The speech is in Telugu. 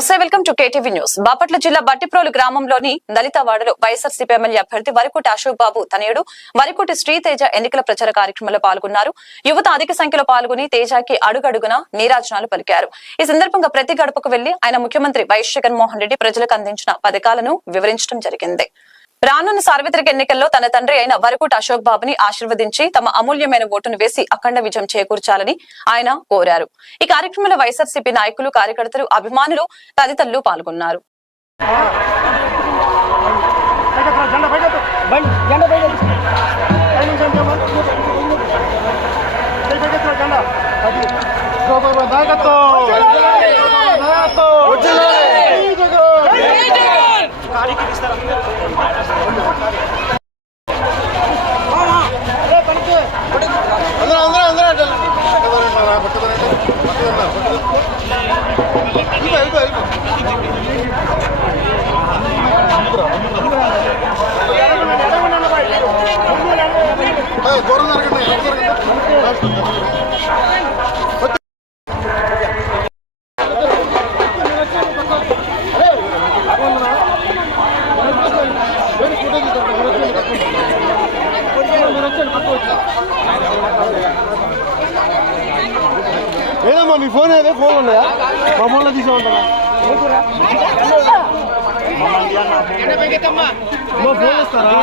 నమస్తే, welcome to KTV news. Bapatla జిల్లా బట్టిప్రోలు గ్రామంలోని దళితవాడలో వైఎస్ఆర్సీపీ ఎమ్మెల్యే అభ్యర్థి వరికోటి అశోక్ బాబు తనయుడు వరికోటి శ్రీతేజ ఎన్నికల ప్రచార కార్యక్రమంలో పాల్గొన్నారు. యువత అధిక సంఖ్యలో పాల్గొని తేజకి అడుగడుగున నీరాజనాలు పలికారు. ఈ సందర్భంగా ప్రతి గడపకు వెళ్లి ఆయన ముఖ్యమంత్రి వైఎస్ జగన్మోహన్ రెడ్డి ప్రజలకు అందించిన పథకాలను వివరించడం జరిగింది. రానున్న సార్వత్రిక ఎన్నికల్లో తన తండ్రి అయిన వరికోటి అశోక్ బాబుని ఆశీర్వదించి తమ అమూల్యమైన ఓటును వేసి అఖండ విజయం చేకూర్చాలని ఆయన కోరారు. ఈ కార్యక్రమంలో వైఎస్ఆర్సీపీ నాయకులు, కార్యకర్తలు, అభిమానులు తదితరులు పాల్గొన్నారు. ఏదమ్మా మీ ఫోన్ ఏదో ఫోన్ ఉన్నాయా? మా ఫోన్లో తీసే ఉంటారా? ఫోన్ ఇస్తారా?